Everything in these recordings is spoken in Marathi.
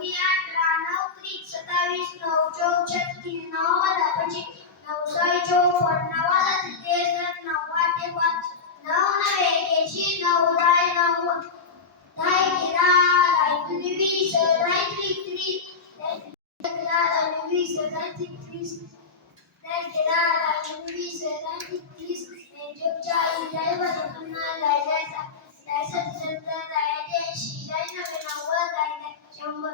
दुनी अठरा नऊ त्रिक सत्तावीस नऊ चौक छत्तीस नऊ वजा पंचवीस नऊ सहा चौपन्न नऊ वजा त्रेसष्ट नऊ आठे पाच नऊ नवे एक्याऐंशी नऊ दहा नव्वद दहा एके दहा दहा दुनी वीस दहा त्रिक त्रीस दहा एके दहा दहा वीस दहा त्रिक त्रीस दहा एके दहा दहा वीस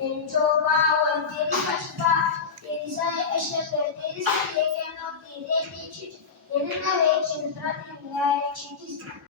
Enjoba wanzeri başba Elizaya eşefer derisi yekeno diretiçic Elina ve çimdra dinlaya çitiz